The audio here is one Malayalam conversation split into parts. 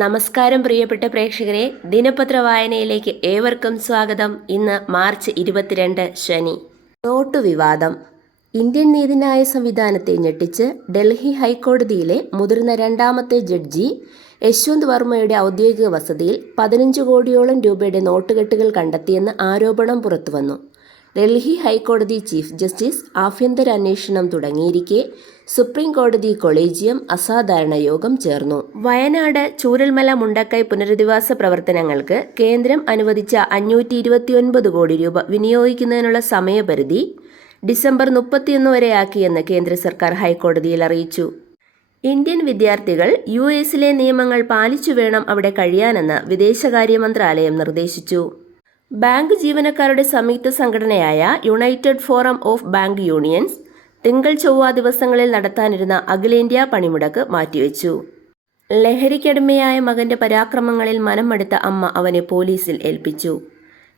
നമസ്കാരം പ്രിയപ്പെട്ട പ്രേക്ഷകരെ, ദിനപത്ര വായനയിലേക്ക് ഏവർക്കും സ്വാഗതം. ഇന്ന് മാർച്ച് 22 ശനി. നോട്ടു വിവാദം. ഇന്ത്യൻ നീതിന്യായ സംവിധാനത്തെ ഞെട്ടിച്ച് ഡൽഹി ഹൈക്കോടതിയിലെ മുതിർന്ന രണ്ടാമത്തെ ജഡ്ജി യശ്വന്ത് വർമ്മയുടെ ഔദ്യോഗിക വസതിയിൽ 15 കോടിയോളം രൂപയുടെ നോട്ടുകെട്ടുകൾ കണ്ടെത്തിയെന്ന് ആരോപണം പുറത്തുവന്നു. ഡൽഹി ഹൈക്കോടതി ചീഫ് ജസ്റ്റിസ് ആഭ്യന്തര അന്വേഷണം തുടങ്ങിയിരിക്കെ സുപ്രീം കോടതി കൊളീജിയം അസാധാരണ യോഗം ചേർന്നു. വയനാട് ചൂരൽമല മുണ്ടക്കൈ പുനരധിവാസ പ്രവർത്തനങ്ങൾക്ക് കേന്ദ്രം അനുവദിച്ച 529 കോടി രൂപ വിനിയോഗിക്കുന്നതിനുള്ള സമയപരിധി ഡിസംബർ 31 വരെയാക്കിയെന്ന് കേന്ദ്ര സർക്കാർ ഹൈക്കോടതിയിൽ അറിയിച്ചു. ഇന്ത്യൻ വിദ്യാർത്ഥികൾ US-ലെ നിയമങ്ങൾ പാലിച്ചു വേണം അവിടെ കഴിയാനെന്ന് വിദേശകാര്യ മന്ത്രാലയം നിർദ്ദേശിച്ചു. ബാങ്ക് ജീവനക്കാരുടെ സംയുക്ത സംഘടനയായ United forum of bank unions തിങ്കൾ ചൊവ്വ ദിവസങ്ങളിൽ നടത്താനിരുന്ന അഖിലേന്ത്യാ പണിമുടക്ക് മാറ്റിവെച്ചു. ലഹരിക്കടിമയായ മകന്റെ പരാക്രമങ്ങളിൽ മനം മടുത്ത അമ്മ അവനെ പോലീസിൽ ഏൽപ്പിച്ചു.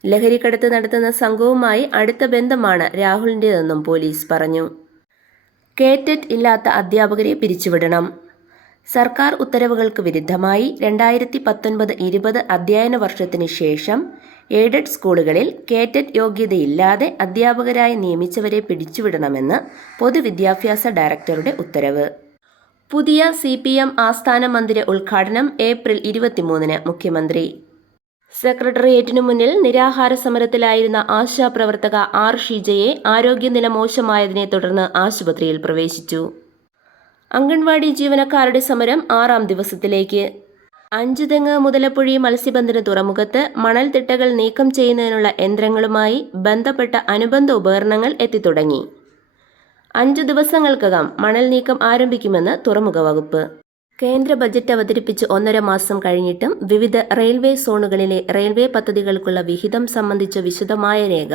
ലഹരിക്കടത്ത് നടത്തുന്ന സംഘവുമായി അടുത്ത ബന്ധമാണ് രാഹുലിൻ്റെതെന്നും പോലീസ് പറഞ്ഞു. കേറ്ററ്റ് ഇല്ലാത്ത അധ്യാപകരെ പിരിച്ചുവിടണം. സർക്കാർ ഉത്തരവുകൾക്ക് വിരുദ്ധമായി 2019-20 അധ്യയന വർഷത്തിന് ശേഷം എയ്ഡഡ് സ്കൂളുകളിൽ കേറ്ററ്റ് യോഗ്യതയില്ലാതെ അധ്യാപകരായി നിയമിച്ചവരെ പിടിച്ചുവിടണമെന്ന് പൊതുവിദ്യാഭ്യാസ ഡയറക്ടറുടെ ഉത്തരവ്. പുതിയ CPM ആസ്ഥാന മന്ദിര ഉദ്ഘാടനം ഏപ്രിൽ 23-ന് മുഖ്യമന്ത്രി. സെക്രട്ടേറിയറ്റിനു മുന്നിൽ നിരാഹാര സമരത്തിലായിരുന്ന ആശാപ്രവർത്തക R. ഷീജയെ ആരോഗ്യനില മോശമായതിനെ തുടർന്ന് ആശുപത്രിയിൽ പ്രവേശിച്ചു. അംഗൻവാടി ജീവനക്കാരുടെ സമരം 6ാം ദിവസത്തിലേക്ക്. അഞ്ചുതെങ്ങ് മുതലപ്പുഴി മത്സ്യബന്ധന തുറമുഖത്ത് മണൽത്തിട്ടകൾ നീക്കം ചെയ്യുന്നതിനുള്ള യന്ത്രങ്ങളുമായി ബന്ധപ്പെട്ട അനുബന്ധ ഉപകരണങ്ങൾ എത്തിത്തുടങ്ങി. 5 ദിവസങ്ങൾക്കകം മണൽ നീക്കം ആരംഭിക്കുമെന്ന് തുറമുഖ വകുപ്പ്. കേന്ദ്ര ബജറ്റ് അവതരിപ്പിച്ച് 1.5 മാസം കഴിഞ്ഞിട്ടും വിവിധ റെയിൽവേ സോണുകളിലെ റെയിൽവേ പദ്ധതികൾക്കുള്ള വിഹിതം സംബന്ധിച്ച വിശദമായ രേഖ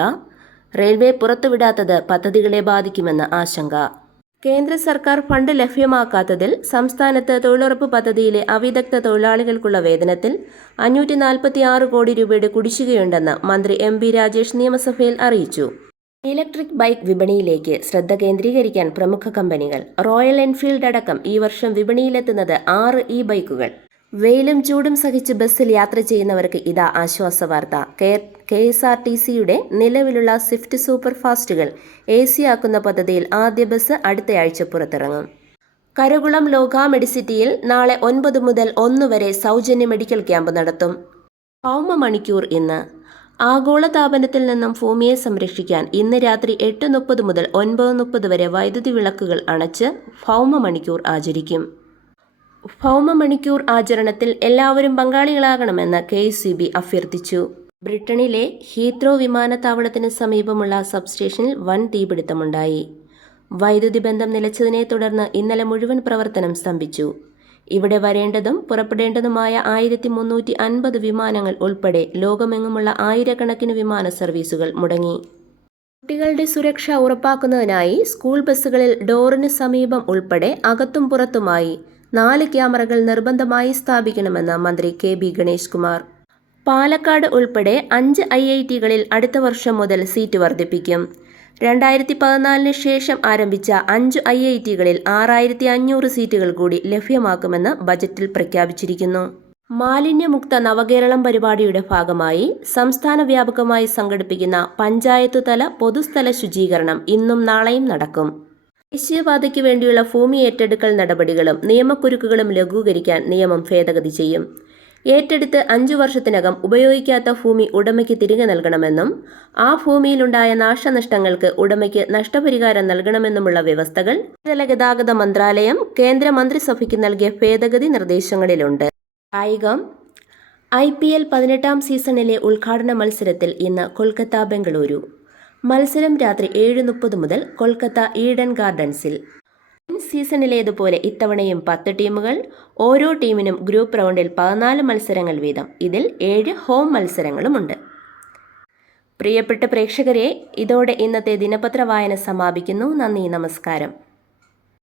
റെയിൽവേ പുറത്തുവിടാത്തത് പദ്ധതികളെ ബാധിക്കുമെന്ന് ആശങ്ക. കേന്ദ്ര സർക്കാർ ഫണ്ട് ലഭ്യമാക്കാത്തതിൽ സംസ്ഥാനത്ത് തൊഴിലുറപ്പ് പദ്ധതിയിലെ അവിദഗ്ധ തൊഴിലാളികൾക്കുള്ള വേതനത്തിൽ 546 കോടി രൂപയുടെ കുടിശ്ശികയുണ്ടെന്ന് മന്ത്രി MP രാജേഷ് നിയമസഭയിൽ അറിയിച്ചു. ഇലക്ട്രിക് ബൈക്ക് വിപണിയിലേക്ക് ശ്രദ്ധ കേന്ദ്രീകരിക്കാൻ പ്രമുഖ കമ്പനികൾ. റോയൽ എൻഫീൽഡ് അടക്കം ഈ വർഷം വിപണിയിലെത്തുന്നത് 6 ബൈക്കുകൾ. വെയിലും ചൂടും സഹിച്ച് ബസ്സിൽ യാത്ര ചെയ്യുന്നവർക്ക് ഇതാ ആശ്വാസവാർത്ത. KSRTCയുടെ നിലവിലുള്ള സ്വിഫ്റ്റ് സൂപ്പർ ഫാസ്റ്റുകൾ AC ആക്കുന്ന പദ്ധതിയിൽ ആദ്യ ബസ് അടുത്തയാഴ്ച പുറത്തിറങ്ങും. കരകുളം ലോക മെഡിസിറ്റിയിൽ നാളെ 9 മുതൽ 1 വരെ സൗജന്യ മെഡിക്കൽ ക്യാമ്പ് നടത്തും. ഭൗമ മണിക്കൂർ ഇന്ന്. ആഗോളതാപനത്തിൽ നിന്നും ഭൂമിയെ സംരക്ഷിക്കാൻ ഇന്ന് രാത്രി 8:30 മുതൽ 9:30 വരെ വൈദ്യുതി വിളക്കുകൾ അണച്ച് ഭൗമ മണിക്കൂർ ആചരിക്കും. ഭൗമ മണിക്കൂർ ആചരണത്തിൽ എല്ലാവരും പങ്കാളികളാകണമെന്ന് KSEB അഭ്യർത്ഥിച്ചു. ബ്രിട്ടനിലെ ഹീത്രോ വിമാനത്താവളത്തിന് സമീപമുള്ള സബ്സ്റ്റേഷനിൽ വൻ തീപിടുത്തമുണ്ടായി. വൈദ്യുതി ബന്ധം നിലച്ചതിനെ തുടർന്ന് ഇന്നലെ മുഴുവൻ പ്രവർത്തനം സ്തംഭിച്ചു. ഇവിടെ വരേണ്ടതും പുറപ്പെടേണ്ടതുമായ 1350 വിമാനങ്ങൾ ഉൾപ്പെടെ ലോകമെങ്ങുമുള്ള ആയിരക്കണക്കിന് വിമാന സർവീസുകൾ മുടങ്ങി. കുട്ടികളുടെ സുരക്ഷ ഉറപ്പാക്കുന്നതിനായി സ്കൂൾ ബസ്സുകളിൽ ഡോറിന് സമീപം ഉൾപ്പെടെ അകത്തും പുറത്തുമായി 4 ക്യാമറകൾ നിർബന്ധമായി സ്ഥാപിക്കണമെന്ന് മന്ത്രി KB ഗണേഷ് കുമാർ. പാലക്കാട് ഉൾപ്പെടെ 5 IIT-കളിൽ അടുത്ത വർഷം മുതൽ സീറ്റ് വർദ്ധിപ്പിക്കും. 2014-ന് ശേഷം ആരംഭിച്ച 5 IIT-കളിൽ 6500 സീറ്റുകൾ കൂടി ലഭ്യമാക്കുമെന്ന് ബജറ്റിൽ പ്രഖ്യാപിച്ചിരിക്കുന്നു. മാലിന്യമുക്ത നവകേരളം പരിപാടിയുടെ ഭാഗമായി സംസ്ഥാന വ്യാപകമായി സംഘടിപ്പിക്കുന്ന പഞ്ചായത്ത് തല പൊതുസ്ഥല ശുചീകരണം ഇന്നും നാളെയും നടക്കും. ദേശീയപാതയ്ക്ക് വേണ്ടിയുള്ള ഭൂമി ഏറ്റെടുക്കൽ നടപടികളും നിയമക്കുരുക്കുകളും ലഘൂകരിക്കാൻ നിയമം ഭേദഗതി ചെയ്യും. ഏറ്റെടുത്ത് 5 വർഷത്തിനകം ഉപയോഗിക്കാത്ത ഭൂമി ഉടമയ്ക്ക് തിരികെ നൽകണമെന്നും ആ ഭൂമിയിലുണ്ടായ നാശനഷ്ടങ്ങൾക്ക് ഉടമയ്ക്ക് നഷ്ടപരിഹാരം നൽകണമെന്നുമുള്ള വ്യവസ്ഥകൾ ജലഗതാഗത മന്ത്രാലയം കേന്ദ്ര മന്ത്രിസഭയ്ക്ക് നൽകിയ ഭേദഗതി നിർദ്ദേശങ്ങളിലുണ്ട്. കായികം. IPL 18-ാം സീസണിലെ ഉദ്ഘാടന മത്സരത്തിൽ ഇന്ന് കൊൽക്കത്ത ബംഗളൂരു. മത്സരം രാത്രി 7:30 മുതൽ കൊൽക്കത്ത ഈഡൻ ഗാർഡൻസിൽ. സീസണിലേതുപോലെ ഇത്തവണയും 10 ടീമുകൾ. ഓരോ ടീമിനും ഗ്രൂപ്പ് റൗണ്ടിൽ 14 മത്സരങ്ങൾ വീതം. ഇതിൽ 7 ഹോം മത്സരങ്ങളുമുണ്ട്. പ്രിയപ്പെട്ട പ്രേക്ഷകരെ, ഇതോടെ ഇന്നത്തെ ദിനപത്ര വായന സമാപിക്കുന്നു. നന്ദി, നമസ്കാരം.